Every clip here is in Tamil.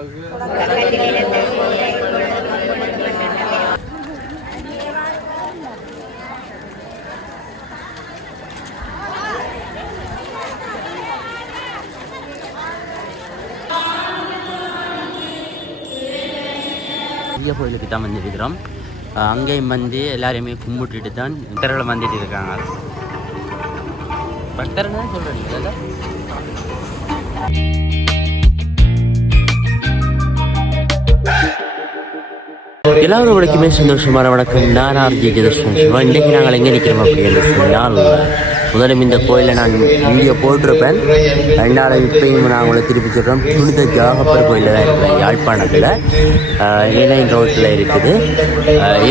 பெரிய கோயிலுக்கு தான் வந்துருக்கிறோம். அங்கேயும் வந்து எல்லாரையுமே கும்பிட்டுட்டு தான் பக்தர்கள் வந்துட்டு இருக்காங்க. பக்தர்கள் சொல்கிறீங்களா? எல்லாரும் வணக்கமே, சந்தோஷமான வணக்கம். நான் ஆர்ஜி ஜெதர்ஷன் சிவா. இன்றைக்கு நாங்கள் எங்கே நிற்கிறோம் அப்படின்னு சொன்னால், முதலும் இந்த கோயிலை நான் வீடியோ போட்டிருப்பேன். ரெண்டாவது இப்பயும் நான் உங்களை திருப்பி சொல்கிறேன். புனித ஜாகப்பர் கோயிலில் தான் இருக்கிறேன், யாழ்ப்பாணத்தில் ஏனைன் ரோட்டில் இருக்குது.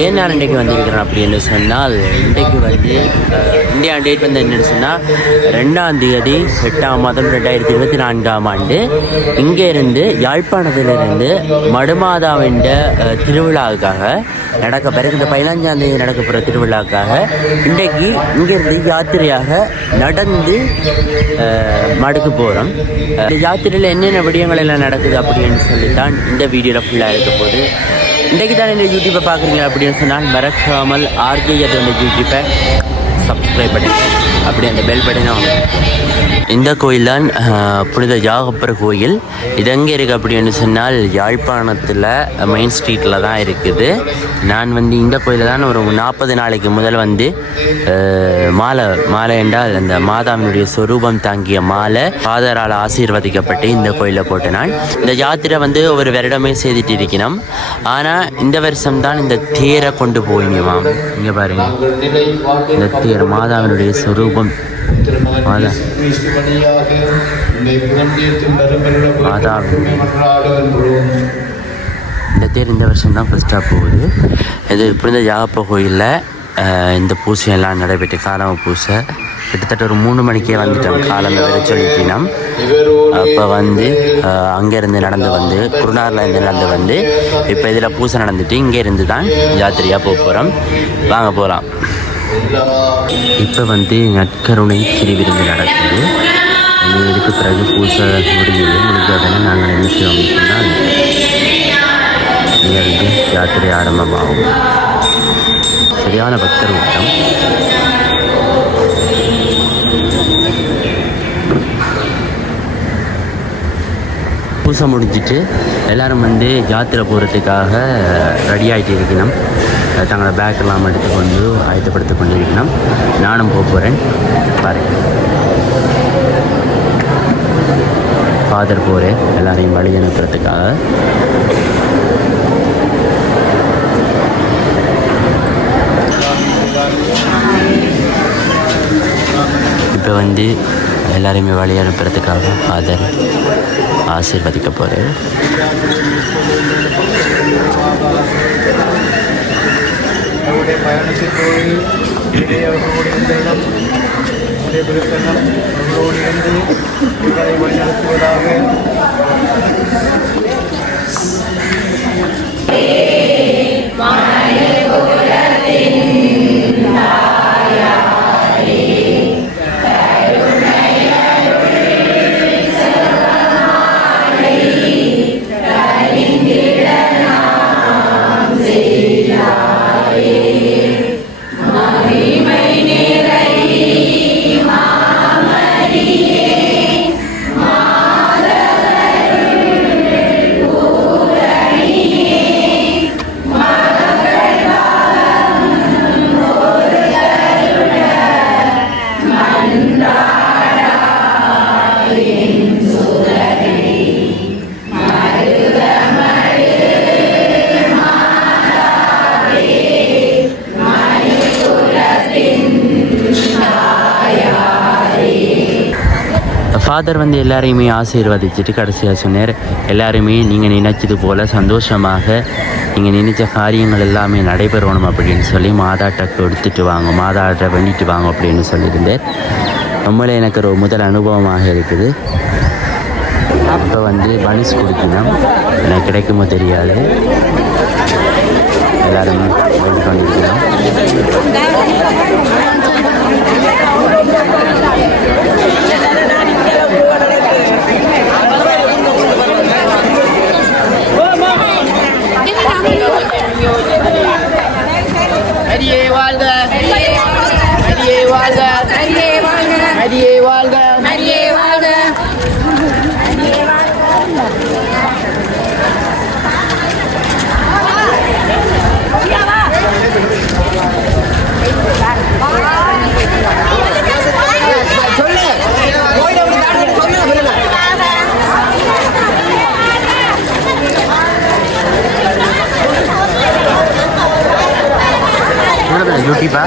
ஏன் நான் இன்றைக்கு வந்திருக்கிறேன் அப்படின்னு சொன்னால், இன்றைக்கு வந்து இந்தியா டேட் வந்து என்னென்னு சொன்னால் 2ஆம் தேதி 8ஆம் மாதம் 2024ஆம் ஆண்டு இங்கே இருந்து யாழ்ப்பாணத்திலிருந்து மடுமாதாவின் திருவிழாவுக்காக நடக்க பிறகு இந்த 15ஆம் தேதி நடக்க போகிற திருவிழாவுக்காக இன்றைக்கு இங்கேருந்து யாத்திரையாக நடந்து மடுக்கு போகிறோம். இந்த யாத்திரையில் என்னென்ன விடயங்கள் எல்லாம் நடக்குது அப்படின்னு சொல்லித்தான் இந்த வீடியோவில் ஃபுல்லாக இருக்க போகுது. இன்றைக்கு தான் இந்த யூடியூப்பை பார்க்குறீங்க அப்படின்னு சொன்னால் மறக்காமல் ஆர்ஜே அந்த யூடியூப்பை சப்ஸ்கிரைப் பண்ணுங்க, அப்படி அந்த பெல் பட்டனை வாங்க. இந்த கோயில் தான் புனித ஜாகப்பர் கோயில். இது எங்கே இருக்குது அப்படின்னு சொன்னால் யாழ்ப்பாணத்தில் மெயின் ஸ்ட்ரீட்டில் தான் இருக்குது. நான் வந்து இந்த கோயிலில் தான் ஒரு 40 நாளைக்கு முதல் வந்து மாலை என்றால் அந்த மாதாவினுடைய சொரூபம் தாங்கிய மாலை ஃபாதரால் ஆசீர்வதிக்கப்பட்டு இந்த கோயிலில் போட்டு நான் இந்த யாத்திரை வந்து ஒரு வருடமே செய்துட்டு இருக்கணும். ஆனால் இந்த வருஷம் தான் இந்த தேரை கொண்டு போயிடுவான். இங்கே பாருங்க, இந்த தேர் மாதாவினுடைய சொரூபம் இந்த தேர் இந்த வருஷம் தான் ஃபர்ஸ்டாக போகுது. இது புனித ஜாகப்பர் கோயிலில் இந்த பூசையெல்லாம் நடைபெற்று காலம பூசை கிட்டத்தட்ட ஒரு 3 மணிக்கே வந்துட்டோம். காலமே வரை சொல்லிட்டோம். அப்போ வந்து அங்கேருந்து நடந்து வந்து குருநாரில் நடந்து வந்து இப்போ இதில் பூசை நடந்துட்டு இங்கேருந்து தான் யாத்திரையாக போகிறோம். வாங்க போகலாம். இப்போ வந்து நற்கருணை திருவிருந்து நடக்குது. இதுக்கு பிறகு பூசை முடிஞ்சவுடனே நாங்கள் என்ன செய்வோம் சொன்னால் இங்கேருந்து யாத்திரை ஆரம்பமாகும். சரியான பக்தர் கூட்டம். பூசை முடிஞ்சிட்டு எல்லோரும் வந்து யாத்திரை போகிறதுக்காக ரெடி ஆகிட்டு இருக்கணும். தங்களோட பேக்கெல்லாம் எடுத்துக்கொண்டு ஆயத்தப்படுத்தி கொண்டு இருக்கணும். நானும் போகிறேன். பாருங்க, ஃபாதர் போகிறேன் எல்லாரையும் வழி அனுப்புறதுக்காக. இப்போ வந்து எல்லாரையுமே வழி அனுப்புறதுக்காக ஃபாதர் ஆசீர்வதிக்க போகிறேன். பயணத்தின் போது அவர்களுடைய இடம் விருத்தங்கள் அவர்களோடு இருந்து இவர்களை வழிநடத்துவதாக. ஃபாதர் வந்து எல்லாரையுமே ஆசீர்வதிச்சுட்டு கடைசியாக சொன்னார், எல்லாருமே நீங்கள் நினைச்சது போல் சந்தோஷமாக நீங்கள் நினைச்ச காரியங்கள் எல்லாமே நடைபெறணும் அப்படின்னு சொல்லி மாதாட்ட கொடுத்துட்டு வாங்க, மாதாட்ட வேண்டிட்டு வாங்க அப்படின்னு சொல்லியிருந்தார். நம்மளே எனக்கு ஒரு முதல் அனுபவமாக இருக்குது. இப்போ வந்து பனிஸ் குடிக்கணும், எனக்கு கிடைக்குமோ தெரியாது. எல்லாரும் வேண்டி கொண்டிருக்கணும். யூடியூப்பா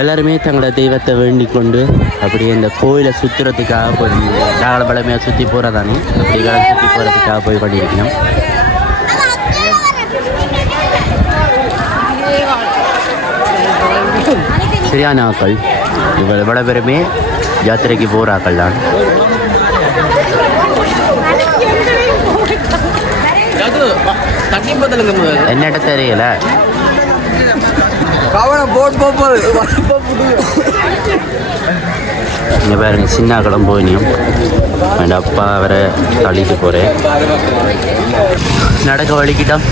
எல்லாருமே தங்களோட தெய்வத்தை வேண்டிக் கொண்டு அப்படியே இந்த கோயிலை சுற்றுறதுக்காக போய் நாங்கள பழமையாக சுற்றி போகிறதானே அப்படி சுற்றி போகிறதுக்காக போய் பண்ணியிருக்கணும். சரியான ஆக்கள் இவ்வளோ பேருமே யாத்திரைக்கு போகிற ஆக்கள் தான். என்னட்ட தெரியல இங்கே பாருங்க சின்ன கடம் போயினியும் என் அப்பா அவரை தள்ளிட்டு போகிறேன் நடக்க வலிக்கிட்டோம்.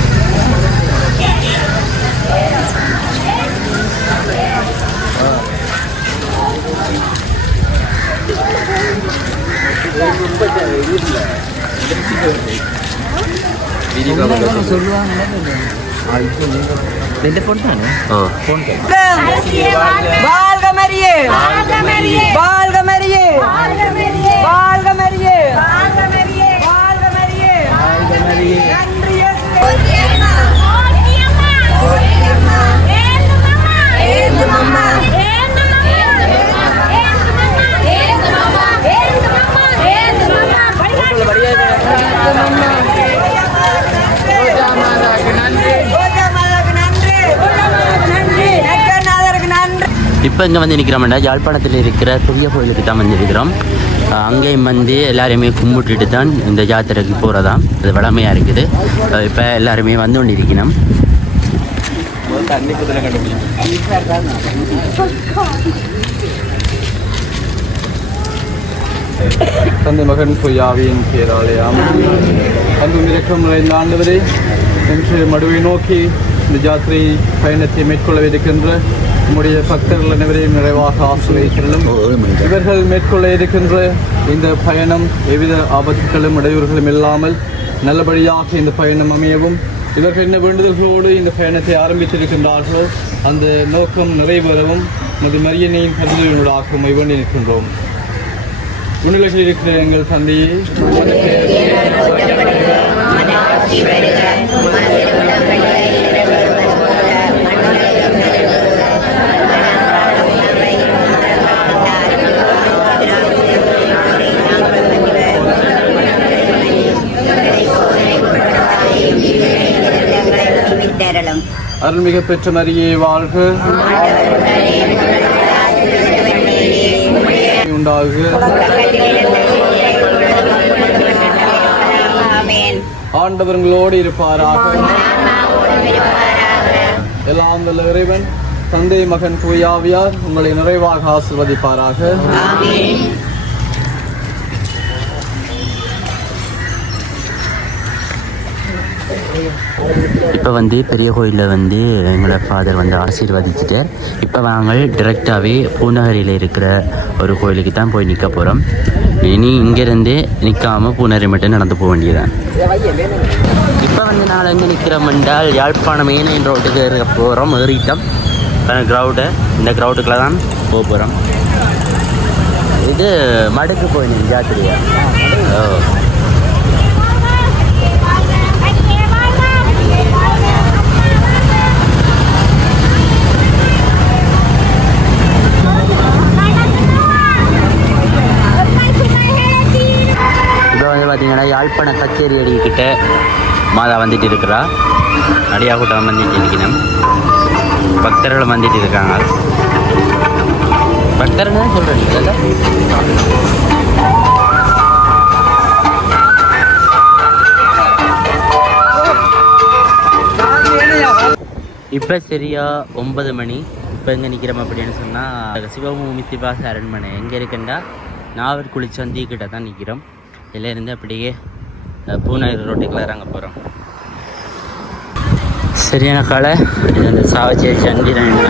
இப்போ இங்கே வந்து நிற்கிறோம்னா யாழ்ப்பாணத்தில் இருக்கிற பெரிய கோயிலுக்கு தான் வந்து இருக்கிறோம். அங்கேயும் வந்து எல்லாருமே கும்பிட்டுட்டு தான் இந்த ஜாத்திரைக்கு போகிறதாம். அது வளமையாக இருக்குது. இப்போ எல்லாருமே வந்து கொண்டு இருக்கணும். தந்தை மகன் பொய்யாவியின் பேராலயம் அங்கும் இருக்கும் நிறைந்த ஆண்டவரே, இன்று மடுவை நோக்கி இந்த ஜாத்திரை பயணத்தை மேற்கொள்ளவிருக்கின்ற நம்முடைய பக்தர்கள் அனைவரையும் நிறைவாக ஆசிரியர்களும் இவர்கள் மேற்கொள்ள இருக்கின்ற இந்த பயணம் எவ்வித ஆபத்துகளும் இடையூறுகளும் இல்லாமல் நல்லபடியாக இந்த பயணம் அமையவும், இவர்கள் என்ன வேண்டுதல்களோடு இந்த பயணத்தை ஆரம்பித்திருக்கின்றார்களோ அந்த நோக்கம் நிறைவேறவும் நமது மரியனையின் கருதலினூடாகவும் வேண்டி நிற்கின்றோம். உன்னிலையில் இருக்கிற எங்கள் தந்தையை அருள்மிக பெற்ற மரியே வாழ்க, உண்டாகுக. ஆண்டவர்களோடு இருப்பாராக. எல்லாம் வல்ல இறைவன் தந்தை மகன் தூயாவியார் உங்களை நிறைவாக ஆசிர்வதிப்பாராக. இப்போ வந்து பெரிய கோயிலில் வந்து எங்களோட ஃபாதர் வந்து ஆசீர்வதிச்சுட்டார். இப்போ நாங்கள் டிரெக்டாகவே பூநகரியில் இருக்கிற ஒரு கோயிலுக்கு தான் போய் நிற்க போகிறோம். இனி இங்கேருந்து நிற்காமல் பூநகரி மட்டும் நடந்து போக வேண்டியதான். இப்போ வந்து நாங்கள் எங்கே நிற்கிறோம் என்றால் யாழ்ப்பாணம் மெயின் ரோட்டுக்கு இருக்க போகிறோம். ஏறிட்டோம் க்ரௌடு. இந்த க்ரௌடுக்குள்ள தான் போக போகிறோம். இது மடுக்கு போய் ஜாத்திரையா? ஓ, பார்த்தீங்கன்னா யாழ்ப்பாண கச்சேரி அடிக்கிட்ட மாதா வந்துட்டு இருக்கிறா. அடியா கூட்டம் வந்துட்டு இருக்கணும். பக்தர்கள் வந்துட்டு இருக்காங்க. பக்தர்னு சொல்கிறீங்களா? இப்போ சரியா 9 மணி. இப்போ எங்கே நிற்கிறோம் அப்படின்னு சொன்னால் சிவபூமி திபாச அரண்மனை எங்கே இருக்குன்னா நாவற்குழி சந்திக்கிட்ட தான் நிற்கிறோம். இதிலேருந்து அப்படியே பூநகர் ரோட்டுக்குள்ள இறங்க போகிறோம். சரியான காலை இந்த சாவச்சேரி சந்திரன்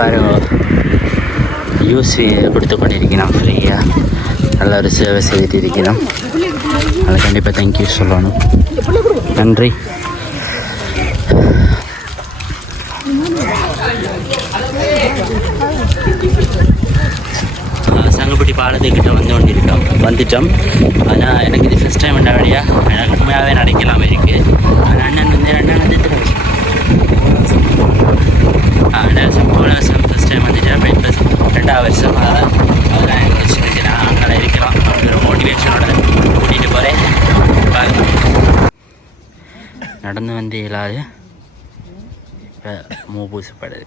பாருங்க யூஸ் கொடுத்து கொண்டிருக்கணும். ஃப்ரீயாக நல்ல ஒரு சேவை செய்துட்டு இருக்கணும். அதை கண்டிப்பாக தேங்க்யூ சொல்லணும். நன்றி. சங்கப்பட்டி பாலத்துக்கிட்ட வந்துட்டோம். ஆனால் எனக்கு இது ஃபஸ்ட் டைம் வழியா எனக்கு உண்மையாகவே நடிக்கலாம் இருக்குது. அண்ணன் வந்து போன வருஷம் ஃபஸ்ட் டைம் வந்துட்டு அப்புறம் இப்போ 2வது வருஷம் அதெல்லாம் எங்களுக்கு சின்ன நான் அங்கே இருக்கிறோம் அப்படிங்கிற மோட்டிவேஷனோட கூட்டிகிட்டு போகிறேன். நடந்து வந்து இயலாது இப்போ மூப்பூசப்படுது.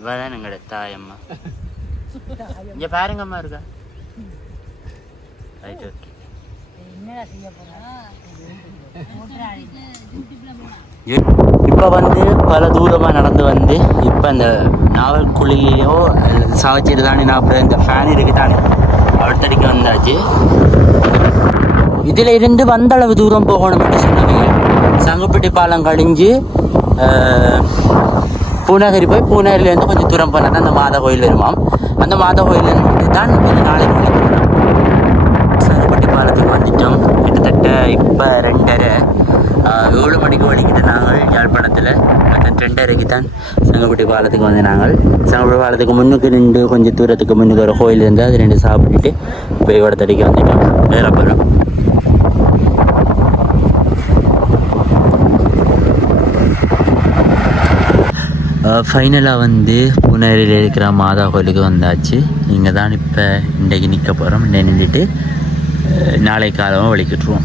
இவதான் எங்களோட தாயம்மா. இங்கே பாருங்கம்மா இருக்கா. Right okay. இப்போ வந்து பல தூரமாக நடந்து வந்து இப்போ இந்த நாவல்குழியோ அல்லது சாவச்சேரி தானே நான் அப்புறம் இந்த ஃபேன் இருக்குது தானே அடுத்தடிக்கு வந்தாச்சு. இதில் இருந்து வந்தளவு தூரம் போகணும் என்று சொன்னவங்க சங்கப்பட்டி பாலம் கழிஞ்சு பூநகரி போய் பூநகரிலேருந்து கொஞ்சம் தூரம் போனால் தான் அந்த மாதா கோயில் வருமாம். அந்த மாதா கோயிலேருந்து தான் கொஞ்சம் நாளைக்கு வலிக்கணும். சங்கப்பட்டி பாலத்துக்கு வந்துட்டோம். கிட்டத்தட்ட இப்போ 2:30 7 மணிக்கு வலிக்கிட்டு நாங்கள் யாழ்ப்பாணத்தில் 2:30க்கு தான் சங்கப்பட்டி பாலத்துக்கு வந்து நாங்கள் சங்கப்பட்டி பாலத்துக்கு முன்னுக்கு நின்று கொஞ்சம் தூரத்துக்கு முன்னுக்கு ஒரு கோயில் இருந்தால் அது 2 சாப்பிட்டுட்டு போய் இடத்தடிக்கு வந்துட்டோம். வேற போகிறோம். ஃபைனலாக வந்து பூனேரியில் இருக்கிற மாதா கோயிலுக்கு வந்தாச்சு. இங்கே தான் இப்போ இன்றைக்கு நிற்க போகிறோம். நின்றுட்டு நாளை காலமாக வலிக்கிட்டுருவோம்.